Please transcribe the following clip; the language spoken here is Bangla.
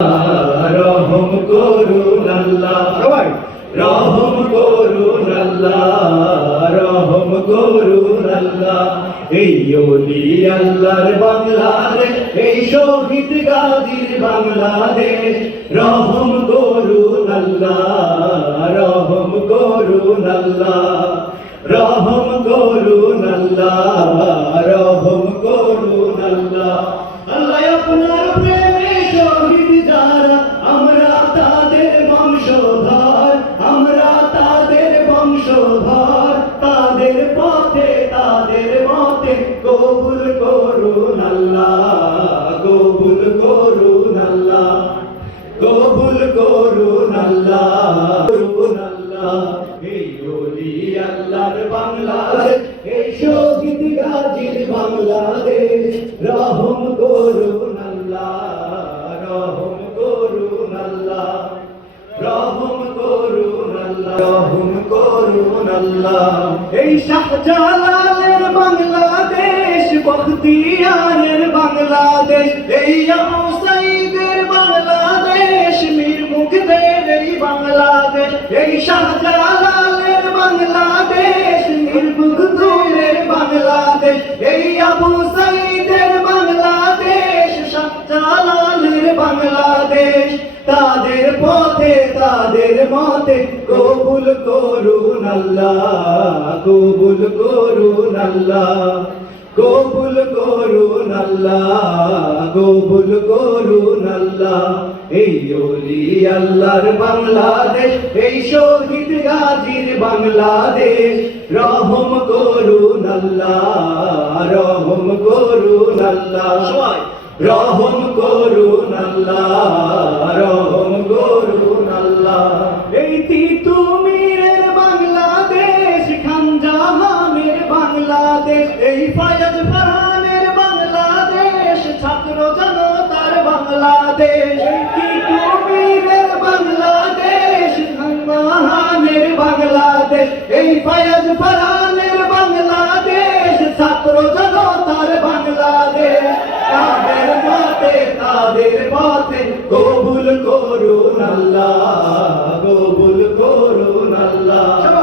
রহম করুন আল্লাহ, সবাই রহম করুন আল্লাহ, রহম করুন আল্লাহ। এই ওলি আল্লাহর বাংলাদেশ, এই শহীদ গাজীর বাংলাদেশ, রহম করুন আল্লাহ, রহম করুন আল্লাহ, রহম করুন আল্লাহ, রহম করুন আল্লাহ। আল্লাহ আপনার প্রেমে শহীদ যারা, আমরা তাদের বংশধর, আমরা তাদের বংশধর। তাদের পথে তাদের মতে কবুল করুন আল্লাহ, কবুল করুন আল্লাহ, কবুল করুন আল্লাহ, করুন আল্লাহ। এই ওলি আল্লাহর বাংলাদেশ, এই শহীদ গাজীর বাংলাদেশ, রহম করুন আল্লাহ, রহম করুন আল্লাহ, রহম করুন আল্লাহ, রহম করুন আল্লাহ। এই শাহজালালের বাংলাদেশ, বখতিয়ারের বাংলাদেশ, এই আবু সাইদের বাংলাদেশ, মীর মুকদের এই বাংলাদেশ, এই শাহজালালের বাংলাদেশ, মীর মুকদের বাংলাদেশ, এই আবু সাইদের বাংলাদেশ, শাহজালালের বাংলাদেশ। তাদের পথে তাদের মতে কবুল করুন আল্লাহ, কবুল করুন আল্লাহ, কবুল করুন আল্লাহ, কবুল করুন আল্লাহ। এই ওলি আল্লাহর বাংলাদেশ, এই শহীদ গাজীর বাংলাদেশ, রহম করুন আল্লাহ, রহম করুন আল্লাহ, সবাই রহম করুন আল্লাহ, রহম করুন আল্লাহ। এই তিতুমীরের বাংলাদেশ, খান জাহানের বাংলাদেশ, এই ফয়জ ফারহানের বাংলাদেশ, ছাত্র জনতার বাংলাদেশ। এই তিতুমীরের বাংলাদেশ, খান জাহানের বাংলাদেশ, এই ফয়জ ফারহানের বাংলাদেশ, ছাত্র জনতার বাংলাদেশ। তাদের পথে তাদের পথে কবুল করুন আল্লাহ, কবুল করুন আল্লাহ।